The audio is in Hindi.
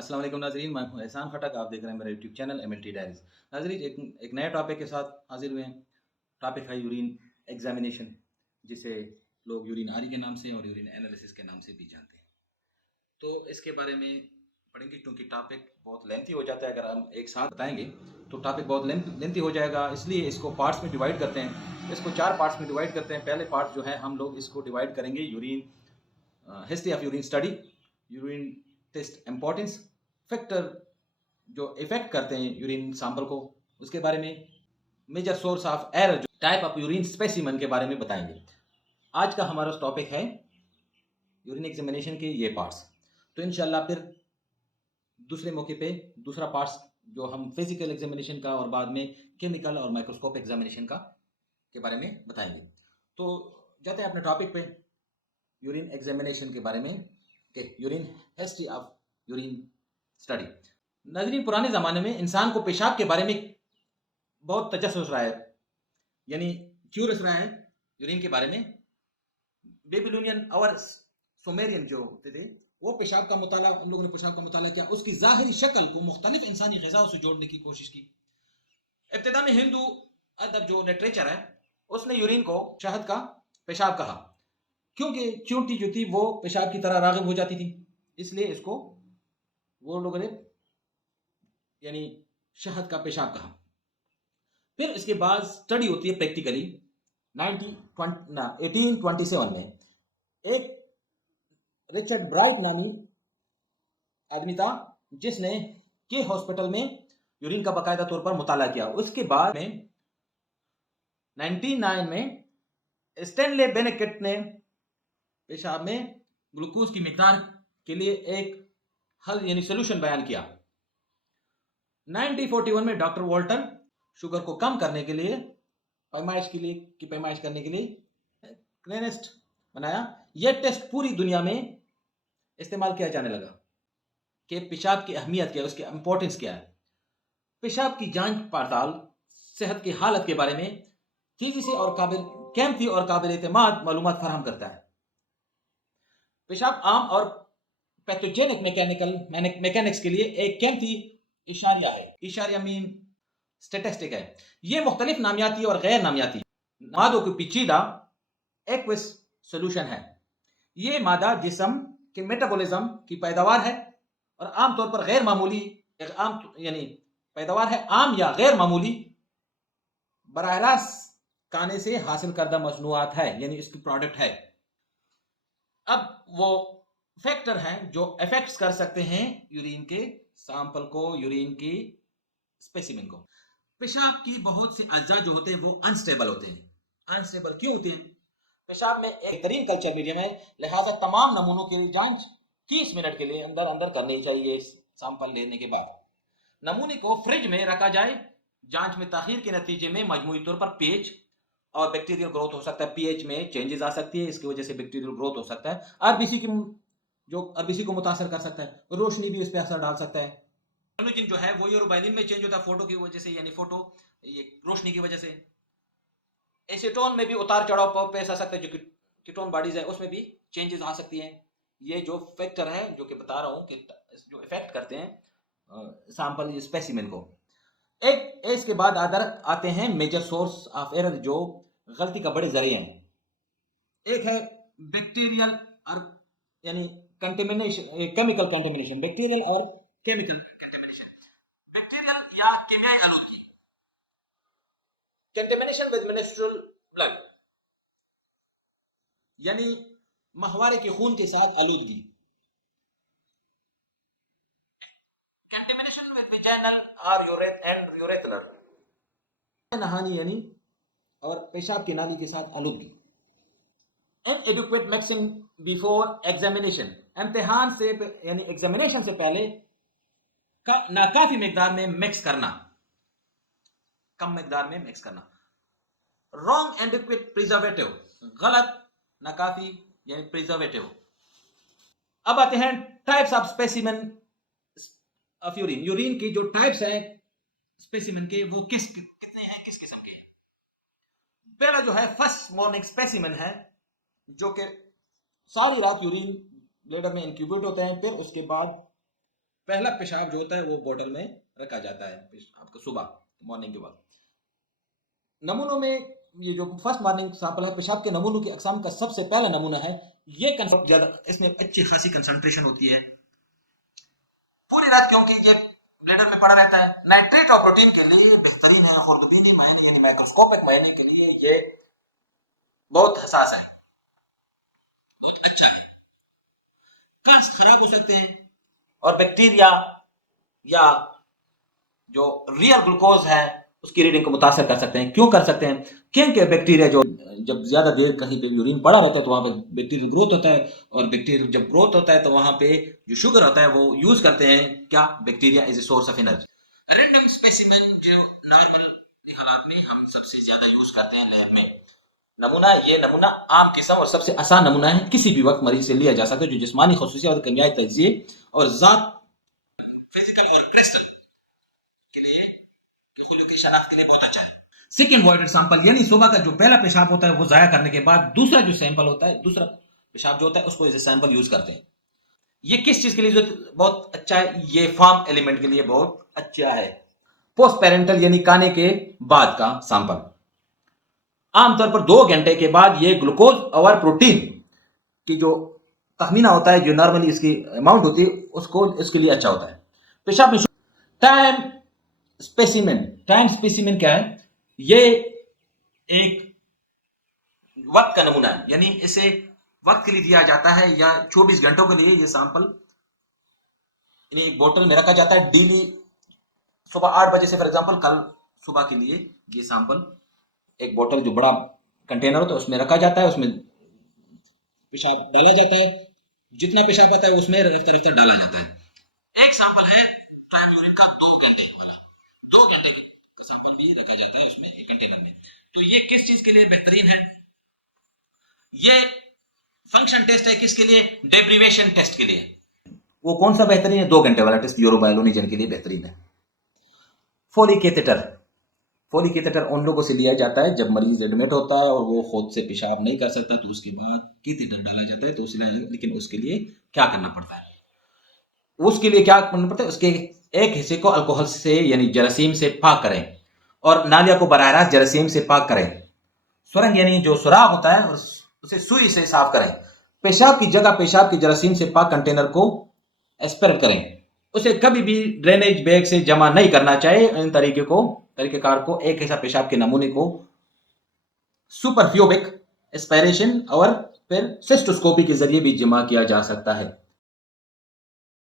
अस्सलाम वालेकुम नाज़रीन, मैं हूं एहसान खटक। आप देख रहे हैं मेरा यूट्यूब चैनल MLT डायरीज। नाज़रीन, एक नए टॉपिक के साथ हाजिर हुए हैं। टॉपिक है यूरिन एग्जामिनेशन, जिसे लोग यूरिन आरी के नाम से और यूरिन एनालिसिस के नाम से भी जानते हैं। तो इसके बारे में पढ़ेंगे, क्योंकि टॉपिक बहुत लेंथी हो जाता है। अगर हम एक साथ बताएंगे तो टॉपिक बहुत लेंथी हो जाएगा, इसलिए इसको पार्ट्स में डिवाइड करते हैं। इसको 4 पार्ट्स में डिवाइड करते हैं। पहले पार्ट जो है हम लोग इसको डिवाइड करेंगे urine history of urine study, urine test importance, factor जो इफेक्ट करते हैं यूरिन सैंपल को, उसके बारे में, मेजर सोर्स ऑफ एरर, जो टाइप ऑफ यूरिन स्पेसिमेन के बारे में बताएंगे। आज का हमारा टॉपिक है यूरिन एग्जामिनेशन के ये पार्ट्स। तो इंशाल्लाह फिर दूसरे मौके पे दूसरा पार्ट्स जो हम फिजिकल एग्जामिनेशन का और बाद में केमिकल और माइक्रोस्कोप एग्जामिनेशन का के बारे में बताएंगे। तो जाते हैं अपने टॉपिक पे, यूरिन एग्जामिनेशन के बारे में, कि urine history of urine study. नाज़रीन, पुराने ज़माने में इंसान को पेशाब के बारे में बहुत तजस्सुस रहा है, यानी क्यूरियस रहा है यूरिन के बारे में। बेबीलोनियन और सुमेरियन जो होते थे, वो पेशाब का मुताला, उन लोगों ने पेशाब का मुताला किया, उसकी ज़ाहिरी शक्ल को मुख्तलिफ इंसानी ग़िज़ाओं से जोड़ने की कोशिश की। इब्तिदा में हिंदू अदब जो लिटरेचर है, उसने यूरिन को शहद का पेशाब कहा, क्योंकि चींटी जो थी वो पेशाब की तरह राग़िब हो जाती थी, इसलिए इसको वो लोगों ने यानी शहद का पेशाब कहा। फिर इसके बाद स्टडी होती है प्रैक्टिकली। 1827 में एक रिचर्ड ब्राइट नामी आदमी था, जिसने के हॉस्पिटल में यूरिन का बाकायदा तौर पर मुताला किया। उसके बाद में 1909 में स्टैनले बेनेकेट ने पेशाब में ग्लूकोज की मिकदार के लिए एक हल यानी सोल्यूशन बयान किया। 1941 में डॉक्टर वॉल्टन शुगर को कम करने के लिए पैमाइश करने के लिए क्लेनेस्ट बनाया। यह टेस्ट पूरी दुनिया में इस्तेमाल किया जाने लगा कि पेशाब की अहमियत क्या है, उसकी इंपॉर्टेंस क्या है। पेशाब की जांच पड़ताल सेहत की हालत के बारे में तेजी से और कीमती और काबिल एतमाद मालूमात फराहम करता है। पेशाब आम और पैथोजेनिक मैकेनिक्स के लिए एक कीमती इशारिया है। इशारिया मीन स्टेटिस्टिक है। ये मुख्तलिफ नामियाती और गैर नामियाती मादों की पेचीदा एक्वस सोल्यूशन है। ये मादा जिस्म के मेटाबॉलिज्म की पैदावार है और आमतौर पर गैर मामूली यानी पैदावार है, आम या गैर मामूली बराह रास्त खाने से हासिल करदा मसनूआत है, यानी इसकी प्रोडक्ट है। अब वो फैक्टर हैं जो इफेक्ट्स कर सकते हैं यूरिन के सैंपल को, यूरिन की स्पेसिमेन को। पेशाब की बहुत से अज्जा जो होते हैं वो अनस्टेबल होते हैं। अनस्टेबल क्यों होते हैं? पेशाब में एक बेहतरीन कल्चर मीडियम है, लिहाजा तमाम नमूनों की जांच 30 मिनट के लिए अंदर अंदर करनी चाहिए। सैंपल लेने के बाद नमूने को फ्रिज में रखा जाए। जांच में ताखीर के नतीजे में मजमूई तौर पर पेच और बैक्टीरियल ग्रोथ हो सकता है। पीएच में चेंजेस आ सकती है, इसकी वजह से बैक्टीरियल ग्रोथ हो सकता है। आरबीसी को मुतासर कर सकता है। रोशनी भी इस पर असर डाल सकता है। इम्यूनोजन जो है वो यूरोबाइलिन में चेंज होता है फोटो की वजह से, यानी ये रोशनी की वजह से। एसीटोन में भी उतार चढ़ाव पेश आ सकता है, जो कीटोन बॉडीज है उसमें भी चेंजेस आ सकती हैं। ये जो फैक्टर है जो कि बता रहा हूं कि जो इफेक्ट करते हैं सैंपल स्पेसिमेन को। एक इसके बाद आते हैं मेजर सोर्स ऑफ एरर, जो गलती का बड़े जरिए हैं। एक है बैक्टीरियल और यानी कंटेमिनेशन, केमिकल कंटेमिनेशन, बैक्टीरियल और केमिकल कंटेमिनेशन। बैक्टीरियल या कीमियाई आलूदगी, कंटेमिनेशन विद मेंस्ट्रुअल ब्लड, यानी माहवारे के खून के साथ आलूदगी। कंटेमिनेशन विद वेजाइनल और यूरेथ्रल, नहानी यानी और पेशाब की नाली के साथ आलूदगी। इनएडिक्वेट मिक्सिंग बिफोर एग्जामिनेशन, इम्तिहान से यानी एग्जामिनेशन से पहले नाकाफी मिकदार में मिक्स करना, कम मिकदार में मिक्स करना। रॉन्ग एडिक्वेट प्रिजर्वेटिव, गलत नाकाफी यानी प्रिजर्वेटिव। अब आते हैं types of specimen of urine. Urine की जो टाइप्स हैं स्पेसिमेन के, वो कितने हैं, किस किस्म के हैं। पहला जो है फर्स्ट मॉर्निंग स्पेसिमेन है, जो कि सारी रात यूरिन ब्लैडर में इंक्यूबेट होते हैं, फिर उसके बाद पहला पेशाब जो होता है वो बोतल में रखा जाता है आपको सुबह मॉर्निंग के वक्त। नमूनों में ये जो फर्स्ट मॉर्निंग सैंपल है, पेशाब के नमूनों की अकसाम का सबसे पहला नमूना है। ये ज्यादा इसमें अच्छी खासी कंसंट्रेशन होती है पूरी रात, क्योंकि ये ब्लैडर में पड़ा रहता है। नाइट्रेट और प्रोटीन के लिए बेहतरीन है, खुर्दबीनी मायने यानी माइक्रोस्कोपिक मायने के लिए ये बहुत हसास है, बहुत अच्छा है। कांस खराब हो सकते हैं और बैक्टीरिया या जो रियल ग्लूकोज है उसकी रीडिंग को मुतासर कर सकते हैं। क्यों कर सकते हैं? क्योंकि बैक्टीरिया जो जब ज्यादा देर कहीं पे यूरिन पड़ा रहता है तो वहां पे बैक्टीरियल ग्रोथ होता है, और बैक्टीरिया जब ग्रोथ होता है तो वहां पे जो शुगर होता है वो यूज करते हैं क्या, bacteria is a source of energy. Random specimen जो नॉर्मल हालात में हम सबसे ज्यादा यूज करते हैं लैब में नमूना, ये नमूना आम किस्म और सबसे आसान नमूना है, किसी भी वक्त मरीज से लिया जा सकता है, जो जिस्मानी खसूसियत और केमियाई तजिए और जात फिजिकल और क्रिस्टल के लिए की शनाख्त के लिए बहुत अच्छा है। सेकेंड वॉइडेड सैंपल यानी सुबह का जो पहला पेशाब होता है वो जाया करने के बाद दूसरा जो सैंपल होता है, दूसरा पेशाब जो होता है उसको एज ए सैंपल यूज करते हैं। ये किस चीज के लिए बहुत अच्छा है? ये फार्म एलिमेंट के लिए बहुत अच्छा है। पोस्ट पेरेंटल यानी खाने के बाद का सैंपल, आमतौर पर 2 घंटे के बाद ये ग्लूकोज और प्रोटीन की जो तखमीना होता है, जो नॉर्मली इसकी अमाउंट होती है, उसको इसके लिए अच्छा होता है। पेशाब में टाइम स्पेसिमेन क्या है? ये एक वक्त का नमूना है, यानी इसे वक्त के लिए दिया जाता है या 24 घंटों के लिए ये सैंपल एक बोतल में रखा जाता है। डेली सुबह 8 बजे से फॉर एग्जांपल कल सुबह के लिए ये सैंपल एक बोतल जो बड़ा कंटेनर होता है उसमें रखा जाता है, उसमें पेशाब डाला जाता है, जितना पेशाब आता है उसमें रफ्तार रफ्तार डाला जाता है। एक सैंपल है टाइम यूरिन का 2 घंटे वाला, 2 घंटे का सैंपल भी रखा जाता है उसमें एक कंटेनर में। तो ये किस चीज के लिए बेहतरीन है? ये फंक्शन टेस्ट है, किसके लिए? डेप्रिवेशन टेस्ट के लिए। वो कौन सा बेहतरीन है? 2 घंटे वाला टेस्ट यूरोबायोलोनिजन के लिए बेहतरीन है। फोलिक कैथेटर, फोलिक कैथेटर उन लोगों से लिया जाता है जब मरीज एडमिट होता है और वो खुद से पेशाब नहीं कर सकता, तो उसके बाद कैथेटर डाला जाता है। तो लेकिन उसके लिए क्या करना पड़ता है? उसके लिए क्या करना पड़ता है? उसके एक हिस्से को अल्कोहल से यानी जरासीम से पाक करें और नालिया को बराह रास्त जरासीम से पाक करें। सुरंग यानी जो सुराख होता है उसे सुई से साफ करें। पेशाब की जगह पेशाब की जरासीम से पाक कंटेनर को एस्पिरेट करें। उसे कभी भी ड्रेनेज बैग से जमा नहीं करना चाहिए। इन तरीकेकार को एक ऐसा पेशाब के नमूने को सुपरफ्यूबिक एस्पिरेशन और फिर सिस्टोस्कोपी के जरिए भी जमा किया जा सकता है।